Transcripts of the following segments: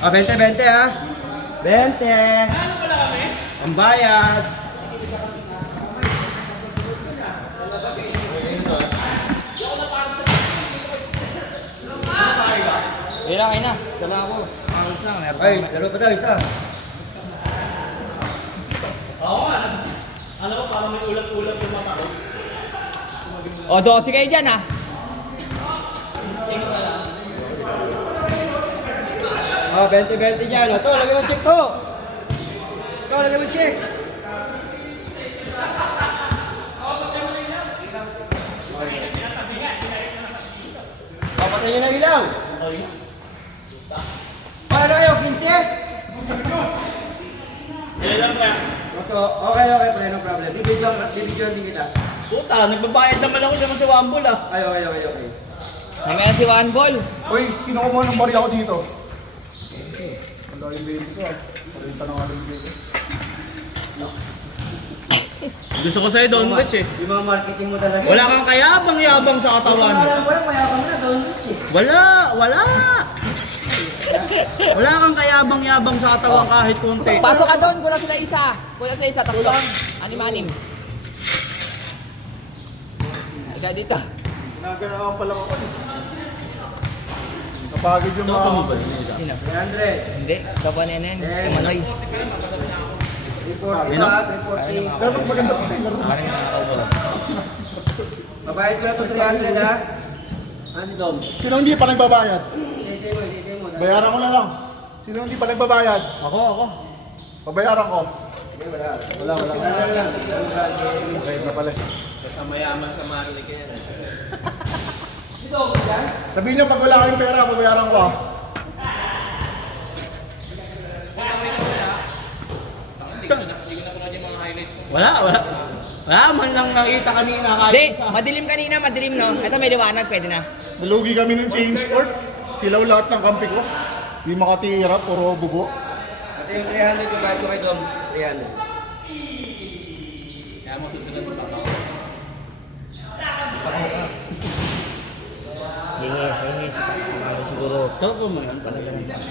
Ah, 20, 20 ha. 20. Ang bayad. Kayo na. Isa lang ako. Ayos lang. Ay, laro pa daw isa. Alam mo, parang may ulat-ulat yung mata ko. O, 12 kayo dyan, ha? Oh, 20-20 dyan. Ito, lagay mo check to. Ito, lagay mo check. Papatay nyo na ilaw. Paano kayo, 15? Kailan ba? Ito, okay, pre, no problem. Bibidyoan din kita. Puta, nagbabayad naman ako naman sa Wambol ah. Ay, okay. Mamaya si Juan Ball. Uy, sino kumuha ng bari ako dito? Wala yung baby ko ah. Parinta na nga yung baby. Gusto ko sa'yo, Don Rich eh. Yung mga marketing mo talaga. Wala kang kayabang-yabang sa katawan. Alam ko lang, mayabang na, Don Rich eh. Wala. Wala kang kayabang-yabang sa katawan kahit konti. Pasok ka doon, kulang sila isa. Kulang sila isa, tatlo. Anim-anim. Ika dito. Naganawa pa lang ako. Napagod yung mga ako. 300. Hindi, kapwa na yan. Yung Manoy. Report ito ha, reporting. Pero mas maganda pa yung laro. Babayad ko na ito 300 ha. Ano si Dom? Sino hindi pa nagbabayad? Sisay mo. Bayaran ko na lang. Sino hindi pa nagbabayad? Ako. Pabayaran ko. Hindi, wala. Wala. Ano lang. Okay na pala. Sa mayaman sa Marley ka yan. Si Dom, yan? Sabihin niyo pag wala kayong pera, pabayaran ko ah. Wala man lang nakita kanina kahit Hindi, isa. madilim kanina, madilim no. Ito may liwanag, pwede na. Nalugi kami ng change court. Silaw lahat ng kampi ko. Di makatira, puro bubo. Ito yung 300 yung bayad ko kay Dom. 300. Kaya mo susunod mo pa. Siguro. Toko mo yan talaga naman.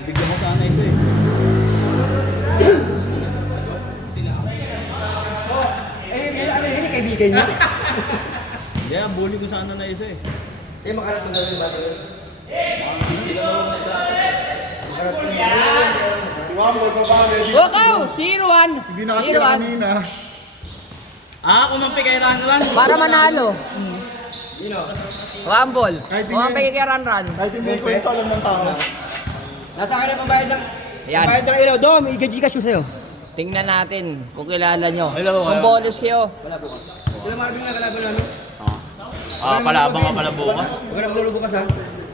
Bigyan mo sana isa eh. Ano kaibigan niya? Hindi, ang bully ko sana na isa eh. Eh, makarat mo gawin ba ito? Wow, magbabayad. Wakaw! 0-1. Hindi nakatira 0-1. kanina. Kumampi kay Ran. Para manalo. Rumble. Kahit hindi- Kumampi kay Ran. Kahit hindi kwento, alam ng tao. Nasa akin ang pambayad ng... Yan. Pambayad ng ilaw. Dom, i-gajikas ko sa'yo. Tingnan natin kung kilala nyo. Hello, Kung bonus kayo. Sila Marvin na kalaban namin. Kalabang ka pala bukas. Huwag ka na maglaro bukas ha.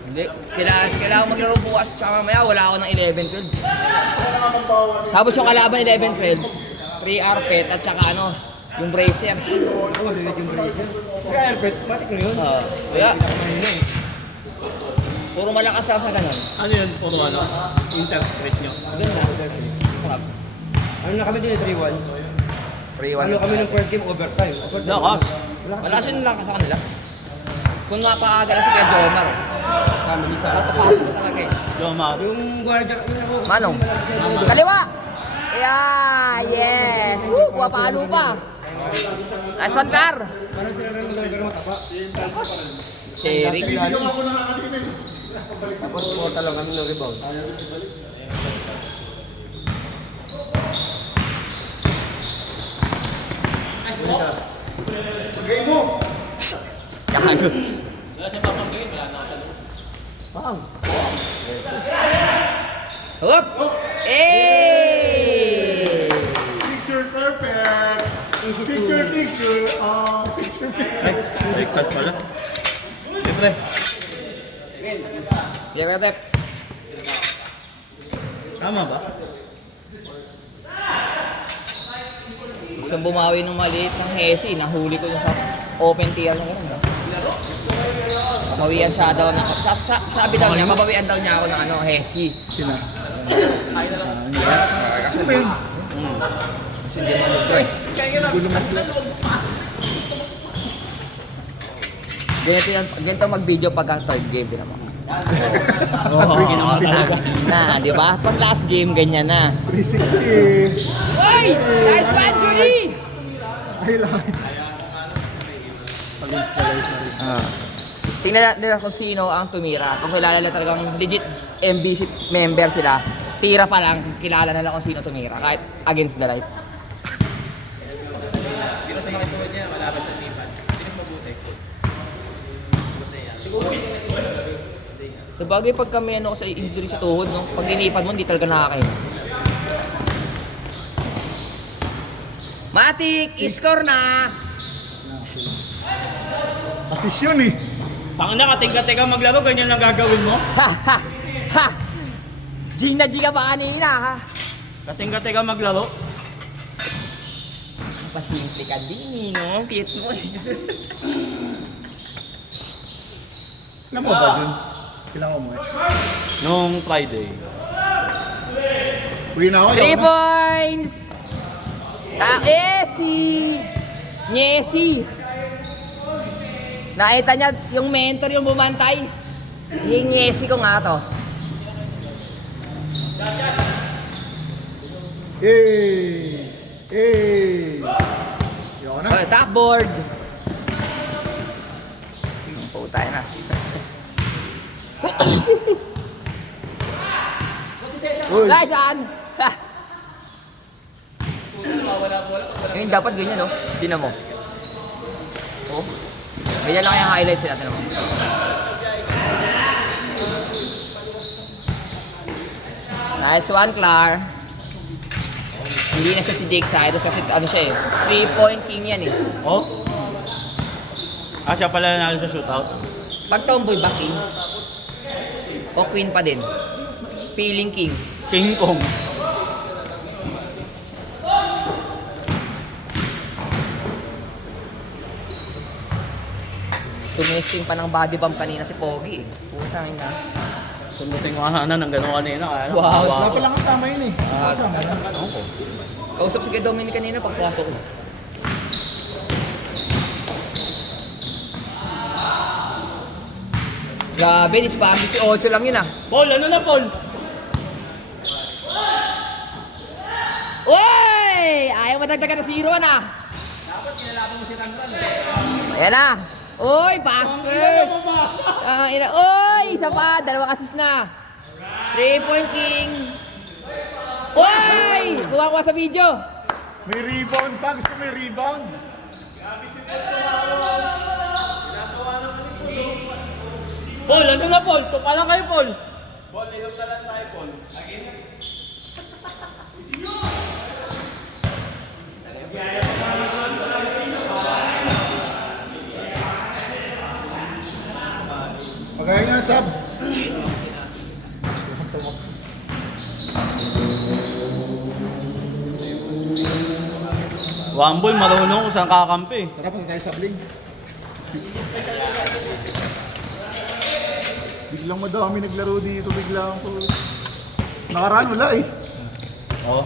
Hindi. Kailangan maglaro bukas. Tsaka mamaya wala ako ng 11-12. Tapos yung kalaban 11-12. 3 RPET at tsaka ano, yung bracer. Ako, malilit yung brazier. Kaya airpet, matik na yun. Kaya, puro malakas ako sa ganun. Ano yun? Puro ano? Interstrate nyo. Ganun na. Ano na kami din, 3-1. 3-1. Ano kami ng first game, overtime. Lakas. Malakas yung lakas sa kanila. Kung napakagala si Kuya Jomar. Family sa Napapasok ko talaga eh. Jomar. Yung guardia, yun ako. Manong. Kaliwa! Yeah! Yes! Woo! Pumapalo pa! Nice one, Car! Parang sila rin lang, pero matapa. Cherry. Sisigaw ako na kanina. Tapos, mortal lang kami ng rebound. Game mo! Yan. Wow. Hop! Eh! Picture perfect! Picture! Picture Ay, baliktad pala. Siyempre. Yan ka, Pep. Tama ba? Gusto bumawi ng maliit ng Hesi. Nahuli ko yung sa open tier na gano'n. No? Mabawian siya daw na. Sabi daw niya, mabawian daw niya ako ng ano, Hesi. Sina? Kasi ba yun? Kasi hindi mo mag-try. Ganito mag-video pagka third game din naman. Oh, na, di ba? Pag last game, ganyan na. 360. Uy! Nice one, Julie! Highlights. Against the light na rin. Tingnan natin kung sino ang tumira. Kung kilala na talagang legit MBC member sila, tira pa lang, kilala na lang kung sino tumira. Kahit against the light. So bagay pag kami ano sa injury sa tuhod, no? Pag linipan mo, hindi talaga nakakain. Matik! Score na! Assist yun eh. Pangina ka, teka maglaro, ganyan lang gagawin mo? Ha! Ha! Ha! G na G ka pa kanina, ha? Kating-teka maglaro? Pasimple ka din, no? Cute mo, eh. Alam mo ba dyan? Kailangan mo eh. Nung Friday. Uwi na ako. 3 points! Esi! Nyesi! Nakita niya yung mentor yung bumantay. Yung Nyesi ko nga to. Hey! Hey! Yun na. Oh, top board! Puta na. Uy! Guys, saan? Ngayon dapat ganyan, no? Tingnan mo. Oh. Ganyan lang yung highlights nila. Tingnan mo. Nice one, Clar. Hindi na siya si Jake Saidos kasi ano siya eh. 3-point king yan eh. Oh? Siya pala nanalo sa shootout? Pag tomboy ba king? O queen pa din? Feeling king. King Kong. Tumesting pa ng body bump kanina si Pogi eh. Puta na. Sundutin ko nga ng gano'n kanina. Kaya, Wow. Wala palang kasama yun eh. Kasama na. Kausap si Dominic kanina pagpasok ko. Grabe, ni-spam 18 lang yun ah. Paul, ano na Paul? Uy! Ayaw madagdagan na 0 na. Dapat kinalaban mo si Ranran eh. Ayan na. Uy, pass first. Uy, isa pa. 2 assist na. 3-point king. Uy! Kuha sa video. May rebound pa. Gusto may rebound. Paul, ano na Paul? Tupa lang kayo Paul. Magaya nga sub. One ball, marunong kung saan kakampi. Tara pa tayo sabling. Biglang madami naglaro dito. Biglang po. Nakaraan wala eh. Oh.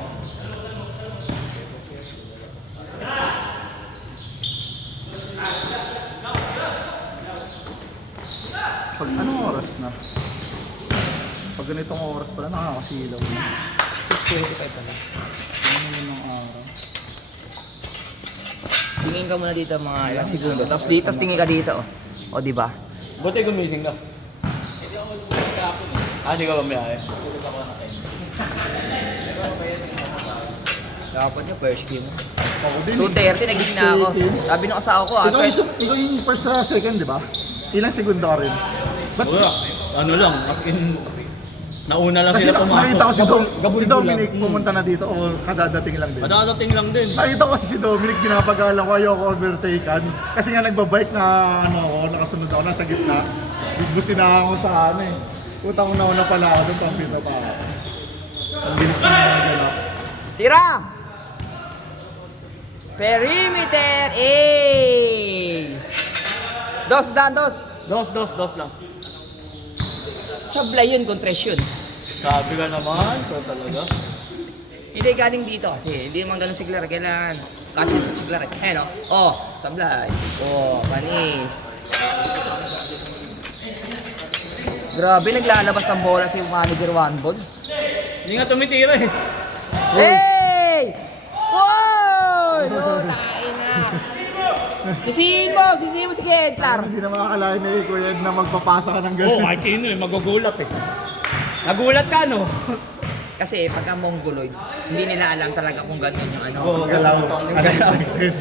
Pag anong oras na? Pag ganitong oras pala nakakasilaw na. 6:25 pala. Ano yun ng araw? Tingin ka muna dito mga ilang segundo. Tapos dito, tingin ka dito. O, di ba? Buti gumising ka. Hindi ka ba may ay? Dapat yung first game. Ako din 2:30, nagising na ako. Sabi ng asawa ko, Ikaw yung first sa second, di ba? Ilang segundo ka rin? Ba't Wala. Ano lang, as in, nauna lang kasi sila pumasok. nakita ko si, Gabulbul si Dominic lang. pumunta na dito o kadadating lang din. Madadating lang din. Nakita ko kasi si Dominic, pinapagalang ko ayoko overtaken. Kasi nga nagbabike na ano ako, nakasunod ako, nasa gitna. Bigbusin na ako sa ano eh. Utang una pala ako doon, pampito pa ako. Ang bilis na mga gano'n. tira! Perimeter! Dos, dan, dos. Dos lang. Sablay yun, kontres yun. Sabi ka naman, pero talaga. Hindi galing dito kasi hindi naman ganun si Clar. Kailangan kasi sa Clar. Eh no? Oh, sablay. Oh, panis. Grabe, naglalabas ng bola si manager Wambol. Hindi nga tumitira eh. Hey! Wow! Tain na. Sisihin mo si Kentlar. Hindi na makakalain ni Kuya Ed na magpapasa ka ng Oo, ganun. kahit sino eh, magugulat eh. Nagulat ka, no? Kasi pagka Mongoloid, hindi nila alam talaga kung ganyan yung ano. Oo, Galaw. Unexpected.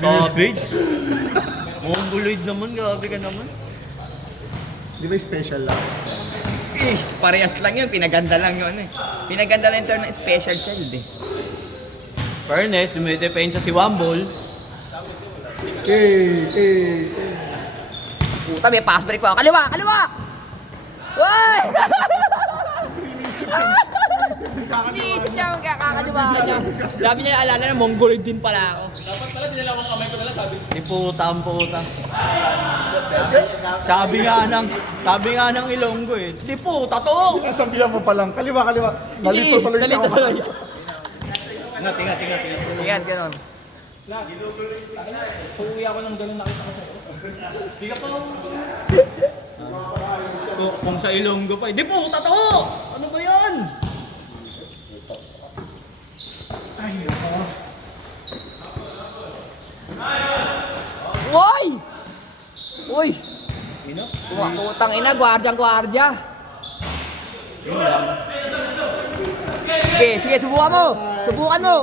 Savage. Mongoloid naman, grabe ka naman. Di ba special lang? Parehas lang yun, pinaganda lang yun eh. Pinaganda lang yung term ng special child eh. Fairness, dumidepensa si Wambol. Puta, may pass break pa. Kaliwa! Uy! Iniisip niya ang kakakaliwaan niya. Sabi niya, alala na, Mongoloid din pala ako. Ni puta ang puta. Sabi nga ng Ilonggo eh. Di puta to! Sinasabihan mo pa lang, kaliwa. Nalito tuloy Nalito ako. tuloy. Tinga. Ingat, ganon. Uuwi ako ng ganun nakita ko sa Kung sa Ilonggo pa eh. Di puta to! Ano ba yan? Uy! Uy! Utang ina, gwardyang-gwardya. Sige, subukan mo.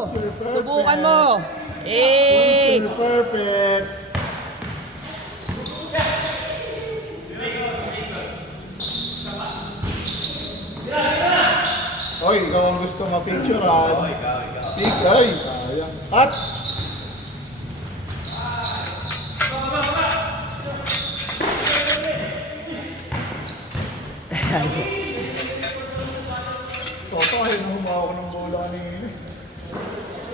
Eh! Perfect. Oy, ikaw ang gusto mapicturean. Ay, sayang. At Toto, ayaw na humawa ko ng bola kanina.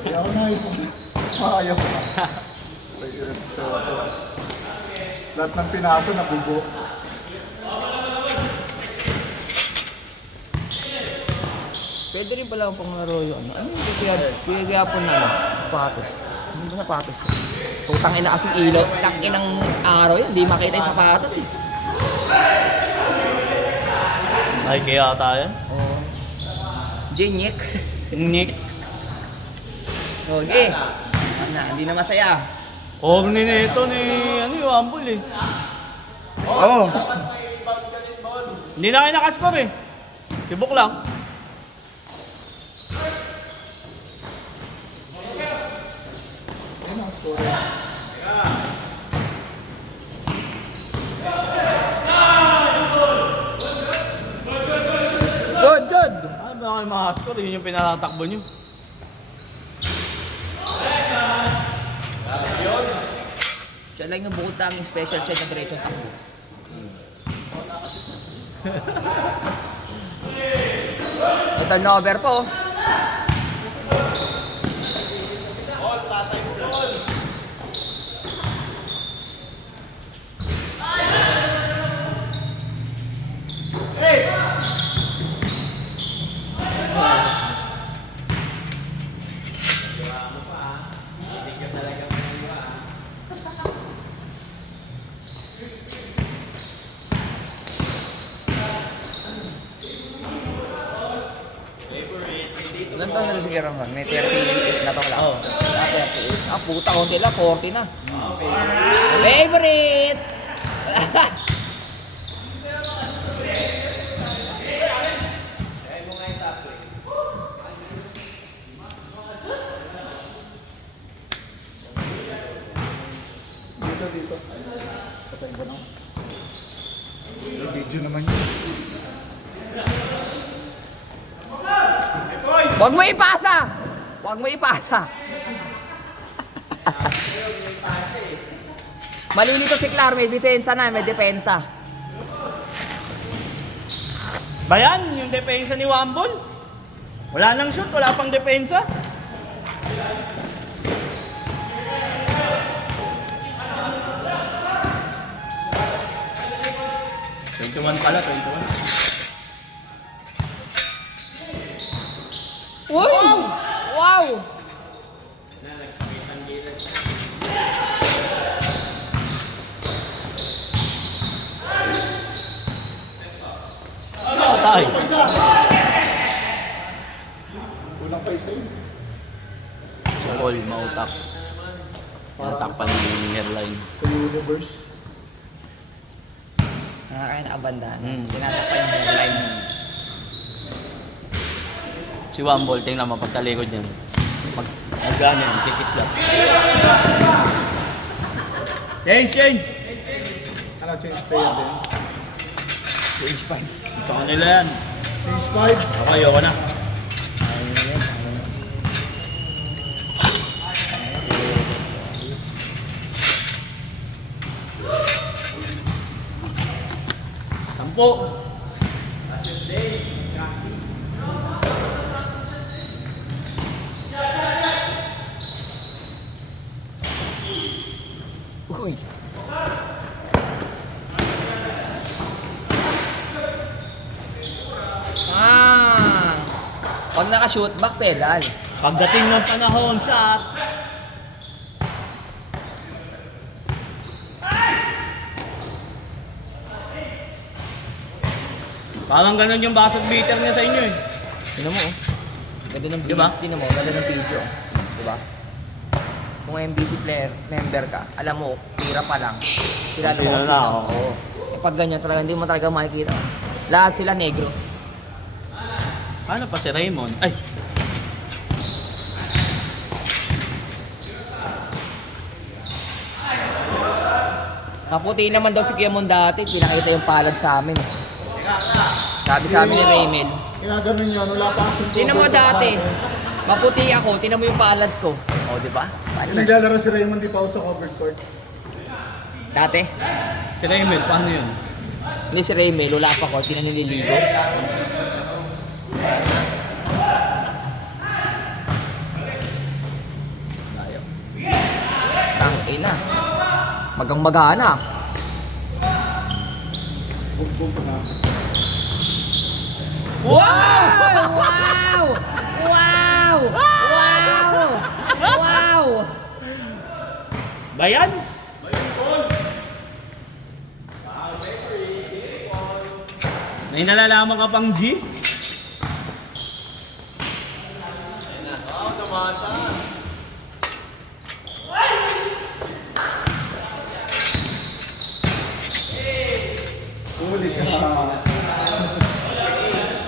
Ayaw na, ayaw na. Lahat ng pinasa nabubo. Pwede rin pala akong panglaro yun. Ano yung kaya po na sapatos? Hindi ba sapatos? Tutang ina kasing ilaw. Tangin ng araw yun. Hindi makita yung sapatos eh. Ay, kaya tayo. Oo. Jenyek. Nick. Okay. Hindi na masaya. Omni nito ni Wambol eh. Oo. Hindi na kayo nakaskor eh. Sibok lang. Good. Ano ba kayo makaskor? Yun yung pinatatakbo nyo. Siya lang yung bukod tanging special siya na diretso takbo. Turnover po. Ilan taon na rin si Keranghan? May 38 na taon lang. Oo. 38. Puta, konti lang. 40 na. Favorite! Dito. Patayin ko na. Video naman yun. Huwag mo ipasa! Malilito si Clar, may depensa na, may depensa. Bayan, yung depensa ni Wambol. Wala nang shoot, wala pang depensa. Pala, 21. Uy! Wow! Ay. Kulang pa isa yun. Si Paul, mautak. Natakpan yung hairline. The universe. Nakakain na kabandaan. Tinatakpan yung hairline. Si Wambol, tingnan mo, pagtalikod niyan. Mag-gano yan, kikis lang. Change! Ano, change player din? Change 5. Sa kanila yan. Change 5. Ako, ayoko na. Sampo! Uy. Pag naka-shoot back pedal. Pagdating ng panahon, shot! Parang ganun yung basket beater niya sa inyo eh. Tignan mo, oh. Ganda ng Diba? Tignan mo, ganda ng video. Diba? Kung MBC player, member ka, alam mo, tira pa lang. Kilala mo Kilala kung na, sino. oo. Oo. Eh, pag ganyan talaga, hindi mo talaga makikita. Lahat sila negro. Ano pa si Raymond? Ay! Maputi naman daw si Kiemon dati, pinakita yung palad sa amin. Sabi sa amin ni Raymond. Ginaganon yun, wala pa kasing Tingnan mo cover sa dati, kapatid. maputi ako, tingnan mo yung palad ko. O, di ba? Naglalaro si Raymond, di pa ako sa covered court. Dati, Si Raymond, paano yun? hindi si Raymond, lula pa ko, tinanililigo. Tangina. Magang magana. Bugbog pa na. Wow! Wow! Wow! Wow! Wow! Bayan? May nalalaman ka pang G? Huli ka.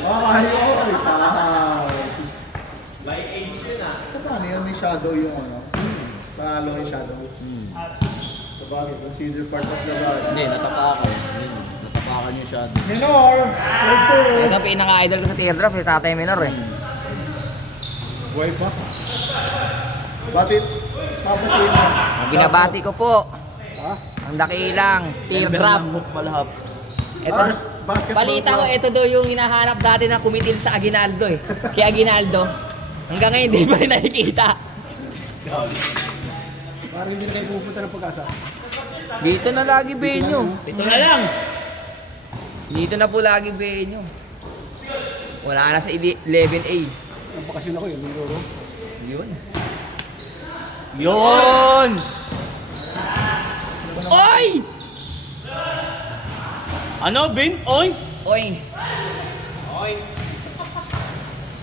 Makahayo ko ay tahaw. Like age yun ah. Paano yun? May shadow yung ano? Panalo yung shadow. Sabagay, consider part of the bar. Hindi, natapakan. Natapakan yung shot. Minor! Yan ang pinaka-idol ko sa teardrop, si Tatay Minor eh. Buhay pa. Bakit? Papatiin mo. Binabati ko po. Ha? Ang dakilang, teardrop. Malahap. Ito, Basketball balita ko, club. ito daw yung hinahanap dati na kumitil sa Aguinaldo eh. Kaya Aguinaldo, hanggang ngayon hindi pa rin nakikita. Parang hindi na kayo pupunta ng Pag-asa. Dito na lagi venue. Ito na lang. Dito na po lagi venue. Wala na sa 11A. Ang bakasyon ako yun, Loro. Yun. Yun! Oy! Ano, Bin? Oy! Oy!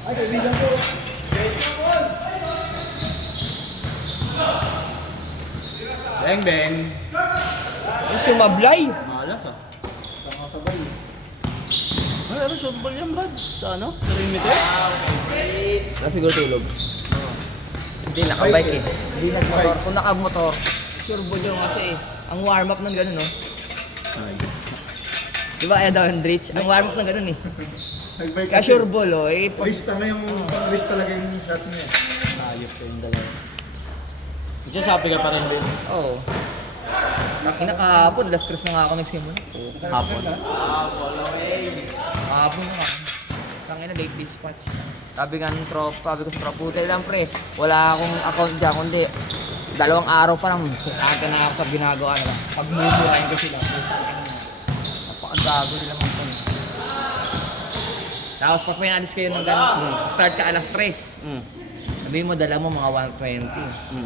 Ay, kaibigan ko. Beng, beng. Ay, sumablay! Malas ah. Nakasabay. Ano, ano, softball yan, Brad? Sa ano? Sa perimeter? Wala siguro tulog. Hindi, nakabike eh. Hindi nagmotor. Kung nakamotor, sure ball yun kasi ang warm-up ng ganun, no? Ay. Diba, Hendrich? Ang warm-up ng ganun eh. Nagbay Kaya sure ball, oh. Eh, Wrist na yung wrist talaga yung shot niya. Ayos kayong dalawa. Medyo sabi ka pa rin, Bin. Oo. Nakina kahapon, alas 3 na nga ako nagsimula. Hapon. Kahapon na ako. Tangina, late dispatch. Sabi nga ng sabi ko sa tropa, puti lang pre, wala akong account dyan, kundi 2 araw pa lang, sasaka na ako sa ginagawa nila. Pagmumurahin ko sila. Napakagago nila mga pun. Tapos pag pinalis kayo ng gano'n, start ka alas 3. Sabihin mo, dala mo mga 120.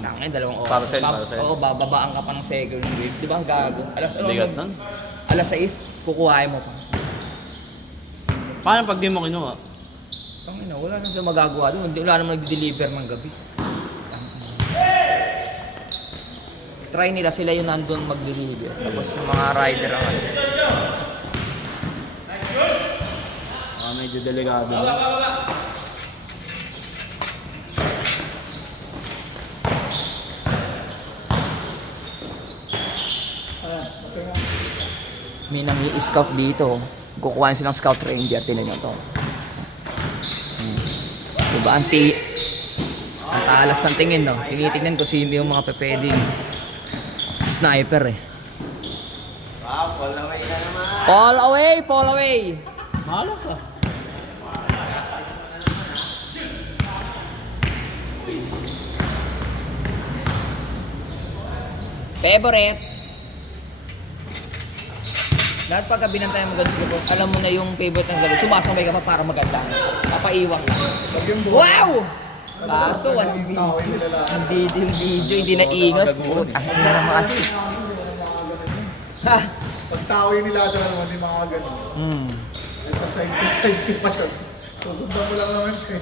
Tangin, 2 oras. Para sa'yo, para sa'yo. Oo, bababaan ka pa ng second wave. Di ba, gago? Bigat nun. Alas 6, kukuhain mo pa. Paano pag di mo kinuha? Tangina, wala nang siya magagawa doon. Wala naman nag-deliver ng gabi. Try nila sila yung nandun mag-deliver. Tapos yung mga rider ang ano. Medyo delikado na. May nang-i-scout dito. Kukuha silang scout ranger. Tinan nyo to. Diba? Ang talas ng tingin, no? Tinitignan ko sino yung mga pwedeng sniper, eh. Wow, fall away na naman. Fall away! Fall away! Malas ah. Favorite. Lahat pagka binantayan mo ganito, alam mo na yung favorite ng gabi. Sumasabay ka pa para maganda. Papaiwang ka. Wow! Kaso, walang video. Hindi yung video, hindi na ingat. Hindi na naman kasi. Ha? Pag tao yung nilada na naman, di mga ganun. Pag side step pa siya. Susundan mo lang naman siya.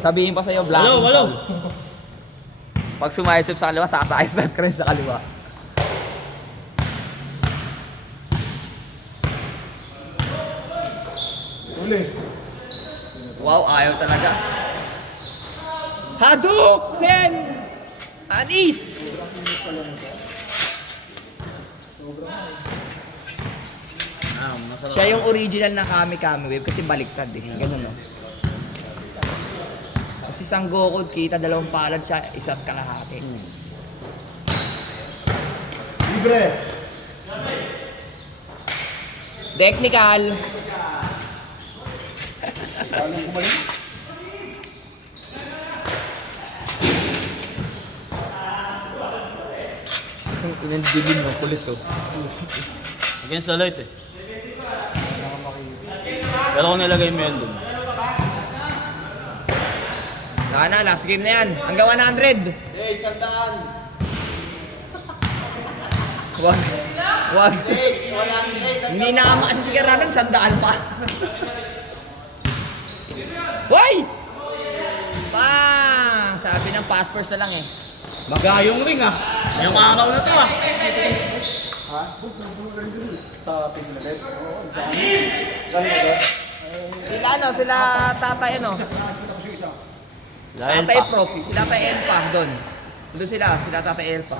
Sabihin pa sa'yo, black. Walo. Pag sumayasip sa kaliwa, sasayasip ka rin sa kaliwa. Ulit. Wow, ayaw talaga. Hadouken! Anis! Siya yung original na Kami Wave kasi baliktad eh. Ganun, no? Kasi Sangoku, kita dalawang palad siya, isa't kalahati. Libre. Technical! Anong kumalit? Inandilim mo, kulit to. Against the light eh. Pero kung nilagay mo yan dun. Wala na, last game na yan. Hanggang 100. Hey, sandaan. Wag. Wag. Hindi na nga makasisigaratan, sandaan pa. Hoy! Pang! Sabi ng passwords na lang eh. Magayong ring ah. Yung araw na to ah. Sa Piglet. Sila ano, sila tatay ano. Tatay Prop, sila tatay Elpa doon. Doon sila tatay Elpa.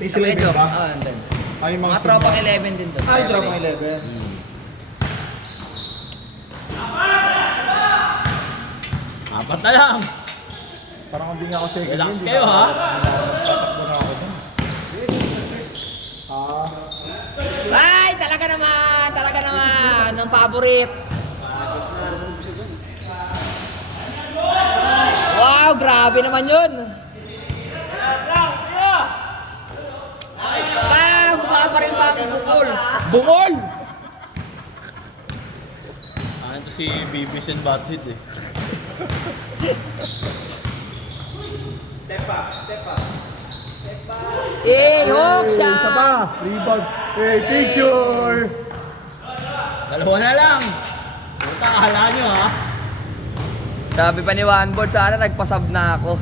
Face Sa 11 medyo, ba? nandun. Ay, mga Mga tropang 11 din doon. Ay, tropang 11. Apat na lang. Parang hindi nga ako second Relax yun, di kayo, ba? ha? Tatakbo na ako dun. Ay, talaga naman, ng favorite. Wow, grabe naman yun. Bang, bumabaril pa ang bukol. Bukol! Ano to si Bibis and Butthead eh. Hook Isa shot! pa! Rebound! Hey, picture! Dalawa na lang. Puta, akala nyo ha. Sabi pa ni One Board, sana nagpasab na ako.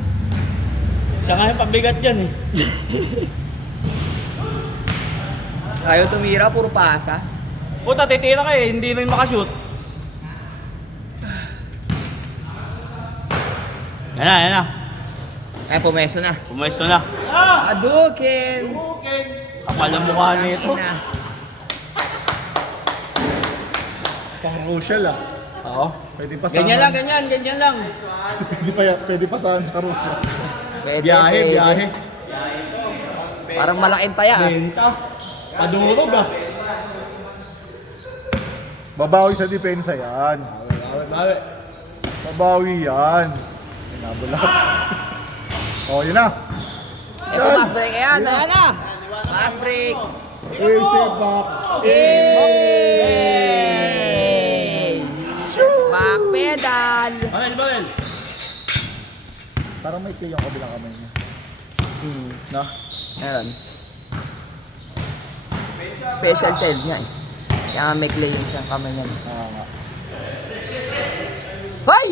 Siya nga yung pabigat dyan eh. Ayaw tumira, puro pasa. Puta, titira ka eh. Hindi rin makashoot. Yan na. Ay, pumeso na. Pumesto na. Hadouken! Kapal ang mukha nito. Ina. Pang Rochelle ah. Oo. Pwede pa Ganyan lang, ganyan lang. Pwede pa saan sa Rochelle. Pwede, Biyahe, pwede. biyahe. Parang malaking taya. Benta. Padurog ah. Babawi sa depensa yan. Bawi. Babawi yan. Nabulat. Oh, yun na. Ito, fast break. Ayan, ayan na. Fast break. Hey, step back. Yay! Back pedal. Barel. Parang may play yung kabilang kamay niya. No? Meron. Special child niya eh. Kaya may clay yung isang kamay niya. nga. Hoy!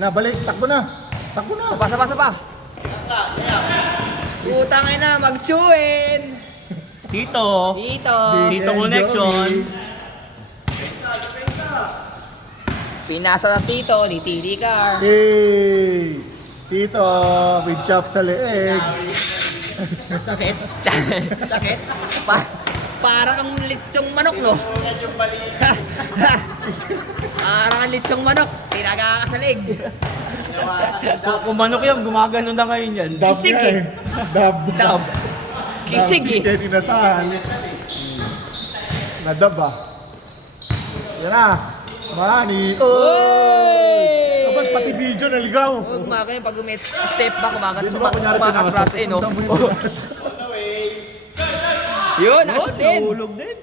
Inabalik, takbo na. Takbo na. Sapa. Utang na, mag-chewin! Tito. Dito! Dito connection. Pinasa na Tito, ni TD Car. Hey! Tito, with chop sa leeg. Sakit. Sakit. Parang ang litsong manok, no? Parang ang litsong manok. Tinaga ka sa leg. Kung manok yan, gumagano na ngayon yan. Dab Kisig niya eh. Dab. Dab. Kisig eh. Chicken inasal. Nadab ah. Yan na. Money. Oy! Kapag pati video naligaw. Huwag kumakain pag step back, Di ba kunyari kumakatras eh, no? Yun, nakashoot din. Nahulog din.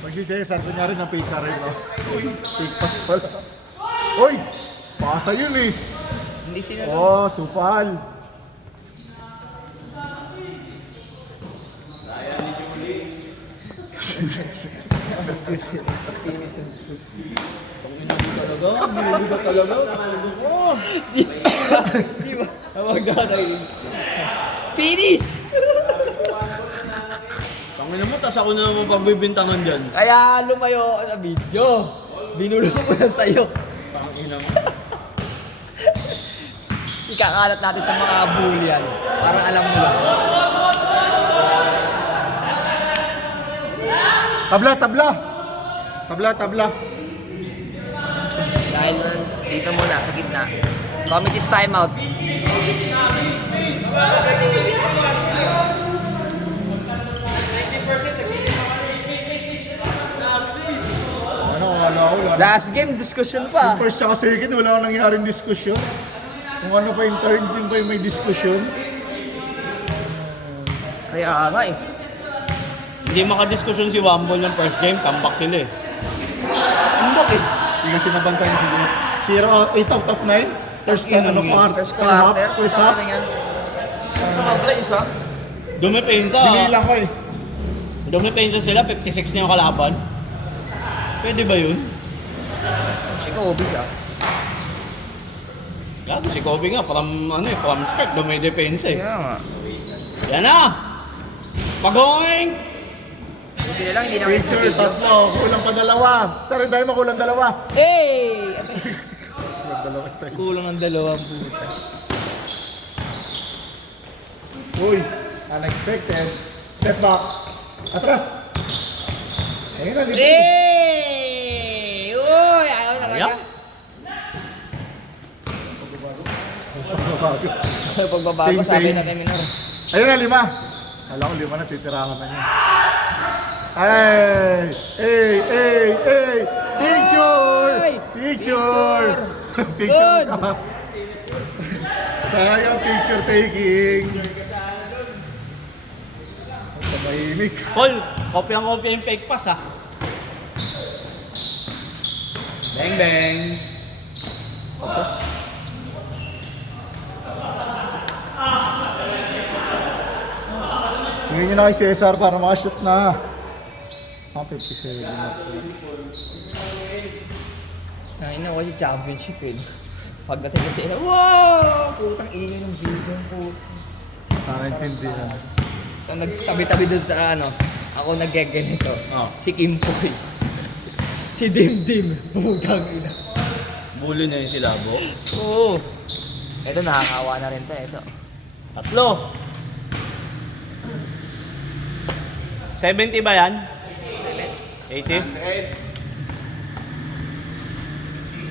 Pag si Cesar, kunyari na fake ka rin, no? Uy, fake pass pala. Uy! Pasa yun eh. Hindi sila. Oh, supal. Finish! Tangin mo, tas ako na naman pagbibintangan dyan. Kaya lumayo ako sa video. Binulong ko lang sa'yo. Tangina mo. Ikakalat natin sa mga bully yan. Para alam mo lang. Tabla. Dahil dito muna sa gitna. Committee's timeout. Ano, wala ko. Last game, discussion pa. First tsaka second, wala akong nangyaring diskusyon. Kung ano pa yung third, yun pa yung may diskusyon. Kaya nga eh. Hindi makadiskusyon si Wambol ng first game, tambak sila eh. Ambak eh. Hindi kasi nabantay niya siguro. 8 out of 9. First half. Dumipensa. Binilang ko eh. Dumipensa sila, 56 na yung kalaban. Pwede ba yun? Si Kobe ah. Gago, si Kobe nga, from start, dumidepensa eh. Kaya nga. Yan na! Pagoing! Buti na lang, hindi na kayo sa Picture, video. tatlo. Kulang pa dalawa. Sorry, dahil makulang dalawa. Hey! Kulang dalawa tayo. Kulang ang dalawang puta. Uy, unexpected. Step back. Atras. Ayun na, libre. Hey! Uy! Ayaw talaga. Ayak. Pagbabago Same, sabi same. na kay Minor. Ayun na, 5. Alam ko 5 na, titirahan na niya. Ay! Picture! Picture! Picture Good. ka. Sayang picture taking. Tahimik. Paul, kopya yung fake pass ha. Bang bang. Hingin nyo na kay Cesar para makashoot na. 57 na. Ay na, wala championship eh. Pagdating kasi, wow! Putang ingay ng video po. Nakaintindihan. So nagtabi-tabi dun sa ano, ako nag-ganito. Oh. Si Kim Poy. Si Dimdim. Putang ina. Bully na yun si Labo. Oo. Ito nakakawa na rin to, ito. Tatlo. 70 ba yan? 80?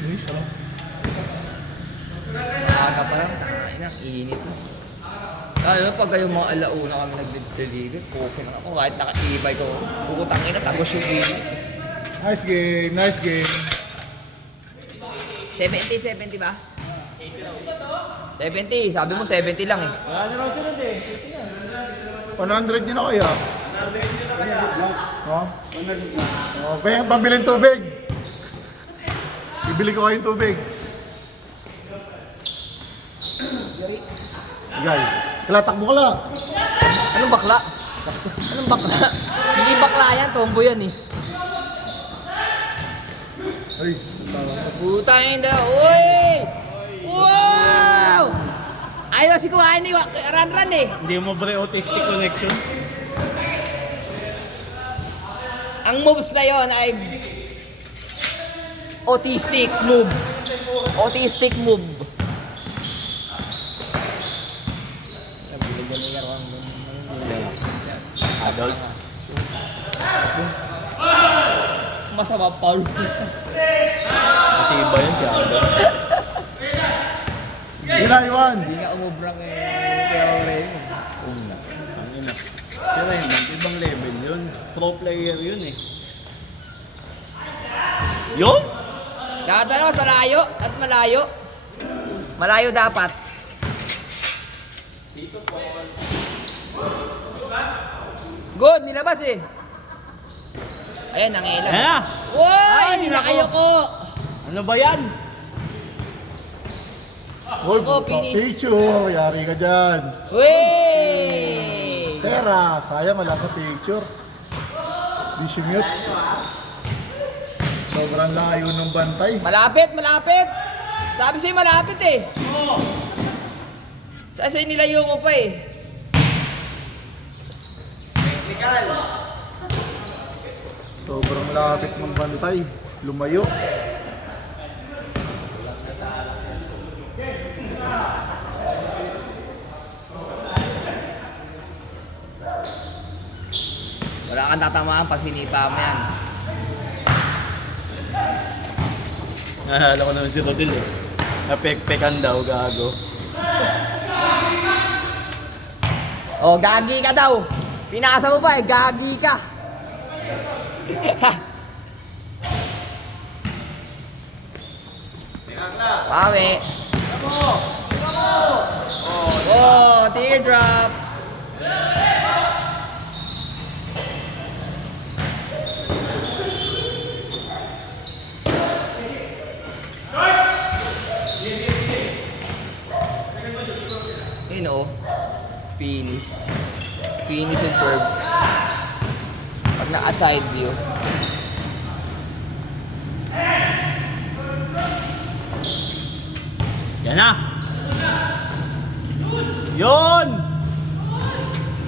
Uy, sarap. Maaga pa lang, ina, init na. Alam mo, pag yung mga alauna kami nag-deliver, okay na ako. Kahit naka-ibay ko, bukutang ina, tagos yung init. Nice game, nice game. 70 ba? 70, sabi mo 70 lang eh. 100 din ako kaya. Oh? Oh, pambilin tubig. Bibili ko kayong tubig. Guy, kala takbo ka lang. Anong bakla? Anong bakla? Hindi bakla yan, tombo yan eh. Ay, Puta yun daw. Uy! Wow! Ayaw si kumain ni Ran eh. Hindi mo bre autistic connection. Ang moves na yon ay autistic move. Autistic move. Adult. Masama Paul. Matiba yun si Adult. Ina, Iwan. Hindi nga umubrang kaya rin. Ano na. Pero yun, ibang level yun. Pro player yun eh. Yun? Dadalaw sa layo at malayo. Malayo dapat. Good, nilabas eh. Ayan, nangilam. Ayan na. Wow, Ay, nilakayo ko. Ano ba yan? Hoy, Ako, finish. picture. Yari ka dyan. Wey! Pera. Sayang, wala ka picture. Di simute. Sobrang layo ng bantay. Malapit, malapit. Sabi sa'yo malapit eh. Sa'yo nilayo mo pa eh. Sobrang lapit ng bantay. Lumayo. Wala kang tatamaan pag sinipa mo yan. Nahala ko naman si Rodel eh. Napek-pekan daw, gago. Oh, gagi ka daw. Pinasa mo pa eh, gagi ka. Pawi. Oh, teardrop. Yun o. Finish. Finish and curves. Pag naka-side view. Yan na. Yun!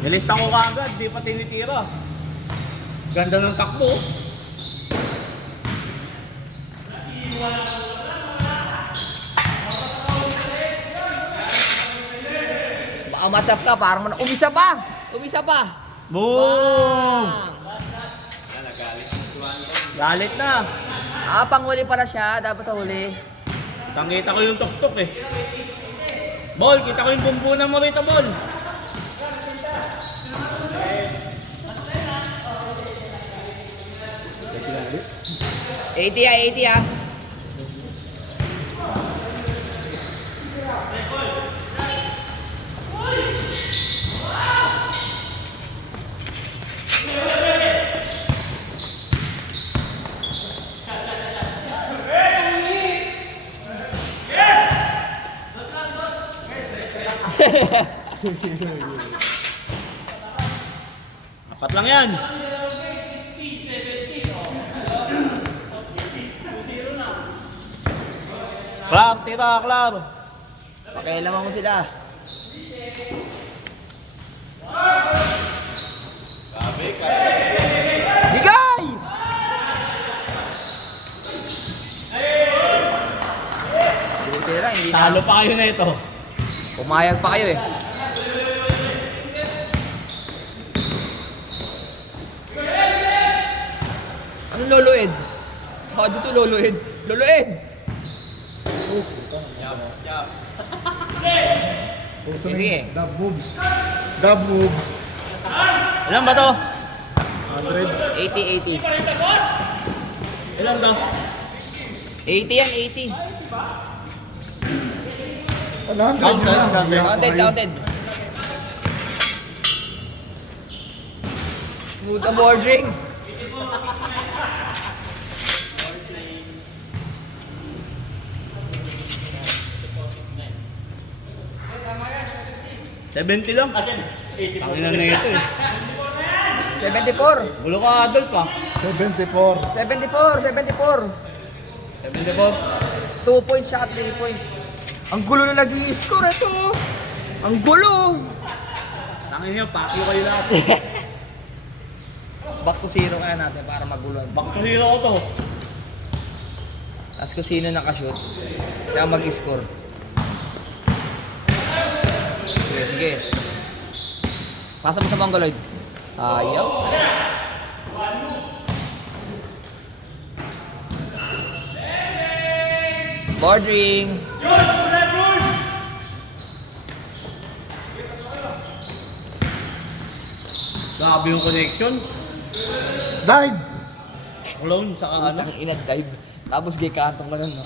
Nilista ko kagad, di pa tinitira. Ganda ng takbo. Baka matap ka, parang umisa pa! Umisa pa! Boom! Galit na. Ah, panghuli pala siya, dapat sa huli. Tangita ko yung tuktok eh. Bol, kita ko yung bumbunan mo rito, Bol. Ah, 80 ah. Apat lang yan. Clark, tira, Clark. Pakialaman mo sila. Bigay! Tira, hindi na. Talo pa kayo na ito. Pumayag pa kayo eh. Anong loloed? Baka dito loloed. Loloed! Puso na Sige. yun. Dab moves. Dab moves. Ilan ba to? 100. 80. Ilan to? 80 yan, 80. 100 yun na. Counted. Smooth ang bordering. $70 lang. Tangina na ito eh. 74. Bulo ka, Adolf ah. 74. 74. 74. 2 points siya, 3 points. Ang gulo na nag-i-score ito. Ang gulo. Tangin niyo, pakyo kayo lahat. Back to zero kaya natin para maguluhan. Back to hero ko to. Tapos kung sino nakashoot, kaya mag-score. Sige. Pasa mo sa Mongoloid. Ayaw. Bordering. Grabe yung connection. Dive! Clone sa ano. Ang ina-dive. Tapos gay kantong ka nun, no?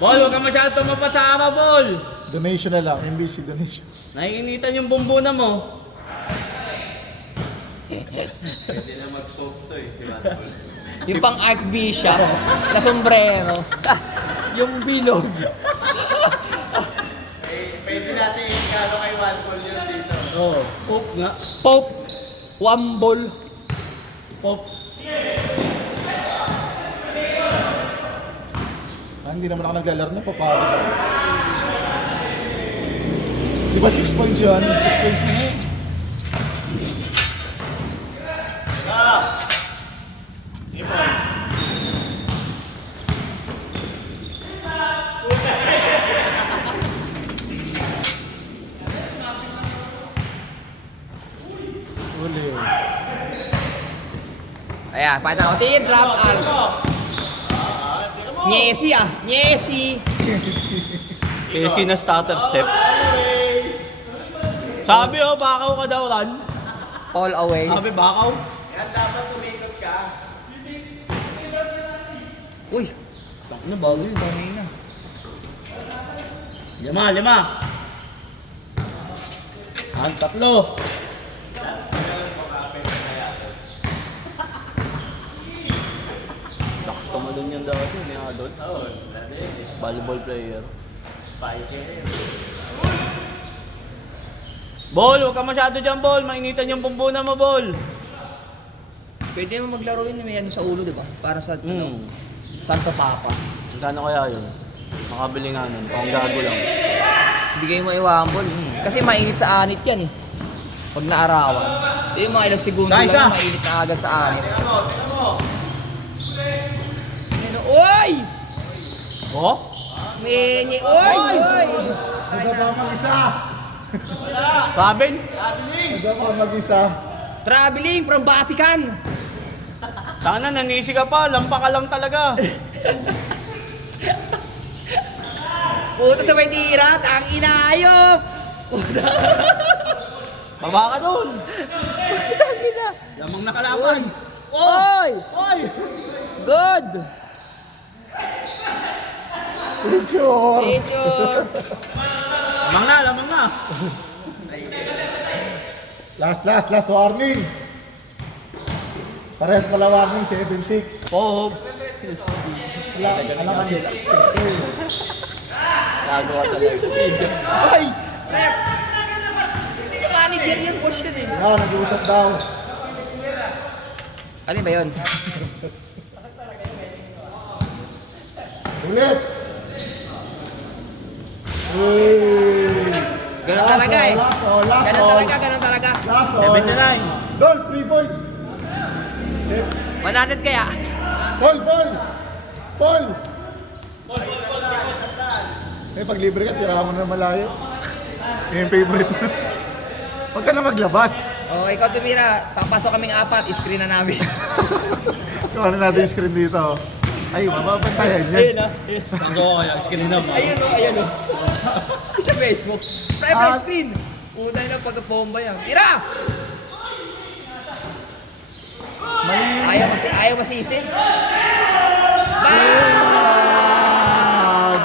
Bol, huwag ka masyado mapasama, Bol. Donation na lang. MBC donation. Naiinitan yung bumbuna mo. Yung pang archbishop na sombrero. Yung bilog. Pwede natin ikalo kay One Ball yun dito. Oo. Pope nga. Pope. Wambol. Pope. Hindi naman ako naglalaro na papagod ako. Di ba 6 points yun? 6 points na yun. Uli. Ayan, pakita ko. Team drop out. Nyesi ah. Nyesi. Casey na starter step. Sabi oh, bakaw ka daw, Ran. Fall away. Sabi bakaw. Uy. Ano ba? Uy, dami na. 5. Ang 3. Lakas tumalon yan dati, ni Adol. Volleyball player. Bol, huwag ka masyado dyan, Bol. Mainitan yung bumbuna mo, Bol. Pwede naman maglaro yun may ano sa ulo, di ba? Para sa Santo Papa. Magkano kaya yun? Makabili nga nun. Pang gago lang. Hindi kayo maiwambol. Kasi mainit sa anit yan eh. Pag naarawan. Yung mga ilang segundo Guys, lang mainit na agad sa anit. Uy! Oh? Menye! Uy! Uy! Nagda pa mag-isa! Robin? Nagda pa mag-isa! Traveling from Vatican! Sana nanisi ka pa. Lampa ka lang talaga. Puto sa may tira, ang inaayop! Baba ka dun. Tangina! Lamang nakalaban. Oy! Oy! Good! Picture! Picture! Lamang na. Last warning! Parehas pala warning, 7-6. Oh, Alam ka nila. nagawa talaga. Ay! Rep! Manager yung push yun eh. Nag-uusap daw. Alin ba yun? Ulit! Uy! Ganun talaga eh. Last all. Ganun talaga. Last all. 79. Dol, 3 points! 100 kaya. Paul! Paul! Eh, pag libre ka, tira mo na malayo. Yung favorite mo. Huwag ka na maglabas. Oh, ikaw tumira. Papasok kaming 4, screen na namin. Kung ano natin yung screen dito. Ay, mapapantayan yan. Tango kaya, screen naman. Ayun o. Sa Facebook. Private screen. Unay na pagka-bomba yan. Tira! Ayaw masisi.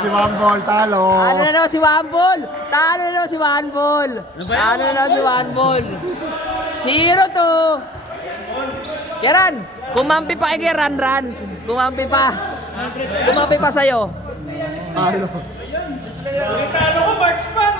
Si Mambol, talo. Ano na naman si Wambol? Talo na naman si Wambol. Ano na naman si Wambol? 0-2. Kiran, kumampi pa kay Ran. Kumampi pa sa'yo. Talo.